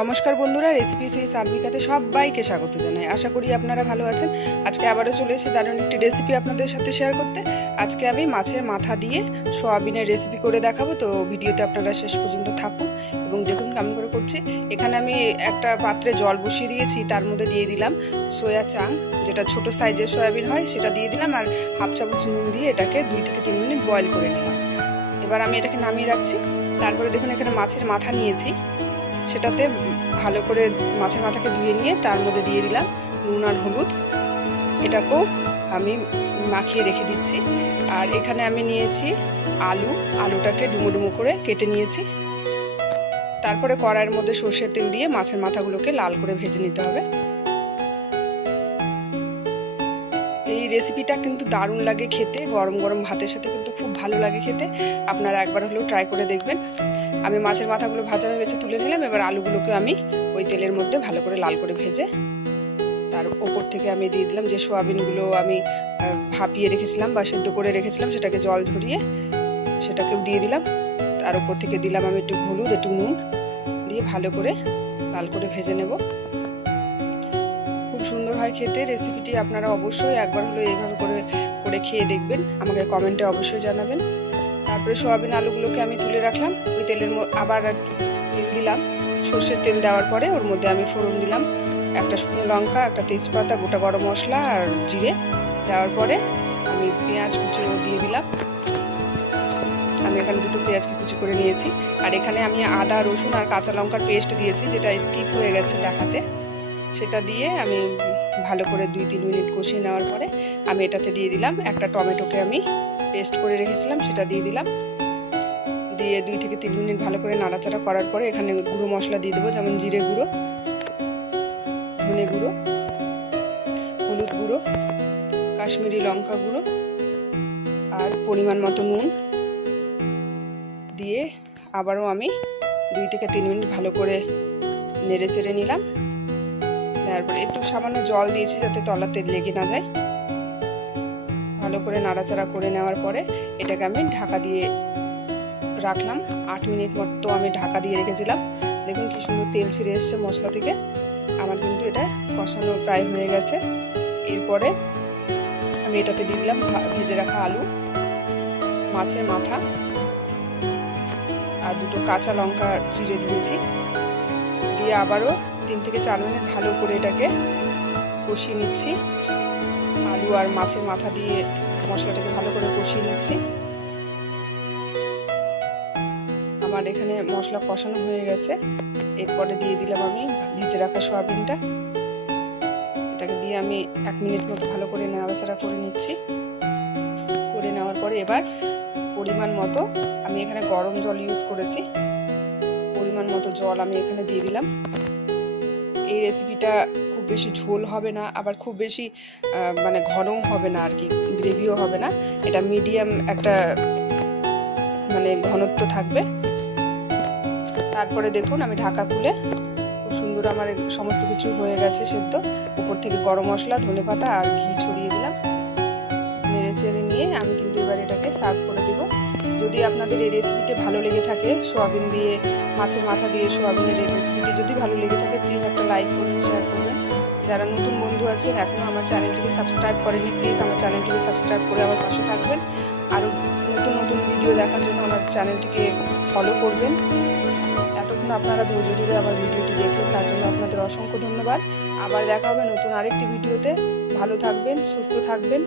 নমস্কার বন্ধুরা, রেসিপি সেই সার্বিকাতে সবাইকে স্বাগত জানাই। আশা করি আপনারা ভালো আছেন। আজকে আবারও চলে এসেছি দারুণ একটি রেসিপি আপনাদের সাথে শেয়ার করতে। আজকে আমি মাছের মাথা দিয়ে সোয়াবিনের রেসিপি করে দেখাবো, তো ভিডিওতে আপনারা শেষ পর্যন্ত থাকুন এবং দেখুন কেমন করে করছি। এখানে আমি একটা পাত্রে জল বসিয়ে দিয়েছি, তার মধ্যে দিয়ে দিলাম সয়া চাং, যেটা ছোট সাইজের সয়াবিন হয়, সেটা দিয়ে দিলাম আর হাফ চামচ নুন দিয়ে এটাকে 2 থেকে 3 মিনিট বয়েল করে নিলাম। এবার আমি এটাকে নামিয়ে রাখছি। তারপরে দেখুন এখানে মাছের মাথা নিয়েছি, সেটাতে ভালো করে মাছের মাথাকে ধুয়ে নিয়ে তার মধ্যে দিয়ে দিলাম নুন আর হলুদ। এটাকেও আমি মাখিয়ে রেখে দিচ্ছি। আর এখানে আমি নিয়েছি আলুটাকে ডুমো ডুমো করে কেটে নিয়েছি। তারপরে কড়াইয়ের মধ্যে সর্ষের তেল দিয়ে মাছের মাথাগুলোকে লাল করে ভেজে নিতে হবে। এই রেসিপিটা কিন্তু দারুণ লাগে খেতে, গরম গরম ভাতের সাথে কিন্তু খুব ভালো লাগে খেতে। আপনারা একবার হলেও ট্রাই করে দেখবেন। আমি মাছের মাথাগুলো ভাজা হয়ে গেছে, তুলে নিলাম। এবার আলুগুলোকে আমি ওই তেলের মধ্যে ভালো করে লাল করে ভেজে তার ওপর থেকে আমি দিয়ে দিলাম যে সোয়াবিনগুলো আমি ভাপিয়ে রেখেছিলাম বা সেদ্ধ করে রেখেছিলাম, সেটাকে জল ঝরিয়ে সেটাকেও দিয়ে দিলাম। তার উপর থেকে দিলাম আমি একটু হলুদ, একটু নুন দিয়ে ভালো করে লাল করে ভেজে নেব। খুব সুন্দর হয় খেতে রেসিপিটি। আপনারা অবশ্যই একবার হলো এইভাবে করে খেয়ে দেখবেন, আমাকে কমেন্টে অবশ্যই জানাবেন। তারপরে সোয়াবিন আলুগুলোকে আমি তুলে রাখলাম। ওই তেলের আবার তেল দিলাম। সর্ষের তেল দেওয়ার পরে ওর মধ্যে আমি ফোড়ন দিলাম, একটা শুকনো লঙ্কা, একটা তেজপাতা, গোটা গরম মশলা আর জিরে। দেওয়ার পরে আমি পেঁয়াজ কুচি দিয়ে দিলাম। আমি এখানে 2টো পেঁয়াজকে কুচি করে নিয়েছি। আর এখানে আমি আদা, রসুন আর কাঁচা লঙ্কার পেস্ট দিয়েছি, যেটা স্কিপ হয়ে গেছে দেখাতে। সেটা দিয়ে আমি ভালো করে 2-3 মিনিট কষিয়ে নেওয়ার পরে আমি এটাতে দিয়ে দিলাম একটা টমেটোকে আমি পেস্ট করে রেখেছিলাম, সেটা দিয়ে দিলাম। দিয়ে 2 থেকে 3 মিনিট ভালো করে নাড়াচাড়া করার পরে এখানে গুঁড়ো মশলা দিয়ে দেবো, যেমন জিরে গুঁড়ো, ধনে গুঁড়ো, হলুদ গুঁড়ো, কাশ্মীরি লঙ্কা গুঁড়ো আর পরিমাণ মতো নুন দিয়ে আবারও আমি 2 থেকে 3 মিনিট ভালো করে নেড়ে চেড়ে নিলাম। তারপরে একটু সামান্য জল দিয়েছি যাতে তলাতে লেগে না যায়। ভালো করে নাড়াচাড়া করে নেওয়ার পরে এটাকে আমি ঢাকা দিয়ে রাখলাম। 8 মিনিট মতো আমি ঢাকা দিয়ে রেখেছিলাম। দেখুন কি সুন্দর তেল ছেড়ে এসছে মশলা থেকে। আমার কিন্তু এটা কষানো প্রায় হয়ে গেছে। এরপরে আমি এটাতে দিয়ে দিলাম ভেজে রাখা আলু, মাছের মাথা আর 2টো কাঁচা লঙ্কা চিড়ে দিয়েছি। দিয়ে আবারও 3 থেকে 4 মিনিট ভালো করে এটাকে কষিয়ে নিচ্ছি। আলু আর মাছের মাথা দিয়ে মশলাটাকে ভালো করে কষিয়ে নিচ্ছি। আমার এখানে মশলা কষানো হয়ে গেছে। এরপরে দিয়ে দিলাম আমি ভেজে রাখা সয়াবিনটা। এটাকে দিয়ে আমি 1 মিনিট মতো ভালো করে নাড়াচাড়া করে নিচ্ছি। করে নেওয়ার পরে এবার পরিমাণ মতো আমি এখানে গরম জল ইউজ করেছি, পরিমাণ মতো জল আমি এখানে দিয়ে দিলাম। এই রেসিপিটা খুব বেশি ঝোল হবে না, আবার খুব বেশি মানে ঘনও হবে না, আর কি গ্রেভিও হবে না। এটা মিডিয়াম একটা মানে ঘনত্ব থাকবে। তারপরে দেখুন আমি ঢাকা খুলে খুব সুন্দর আমার সমস্ত কিছু হয়ে গেছে সেদ্ধ। উপর থেকে গরম মশলা, ধনেপাতা আর ঘি ছড়িয়ে দিলাম। নেড়ে চেড়ে নিয়ে আমি কিন্তু এবার এটাকে সার্ভ করে দিব। যদি আপনাদের এই রেসিপিটি ভালো লেগে থাকে, সোয়াবিন দিয়ে মাছের মাথা দিয়ে সোয়াবিনের এই রেসিপিটি যদি ভালো লেগে থাকে, প্লিজ একটা লাইক করবেন, শেয়ার করবেন। যারা নতুন বন্ধু আছেন এখনও আমার চ্যানেলটিকে সাবস্ক্রাইব করেনি, প্লিজ আমার চ্যানেলটিকে সাবস্ক্রাইব করে আমার পাশে থাকবেন। আরও নতুন নতুন ভিডিও দেখার জন্য আমার চ্যানেলটিকে ফলো করবেন। এতক্ষণ আপনারা ধৈর্য ধরে আমার ভিডিওটি দেখলেন, তার জন্য আপনাদের অসংখ্য ধন্যবাদ। আবার দেখা হবে নতুন আরেকটি ভিডিওতে। ভালো থাকবেন, সুস্থ থাকবেন।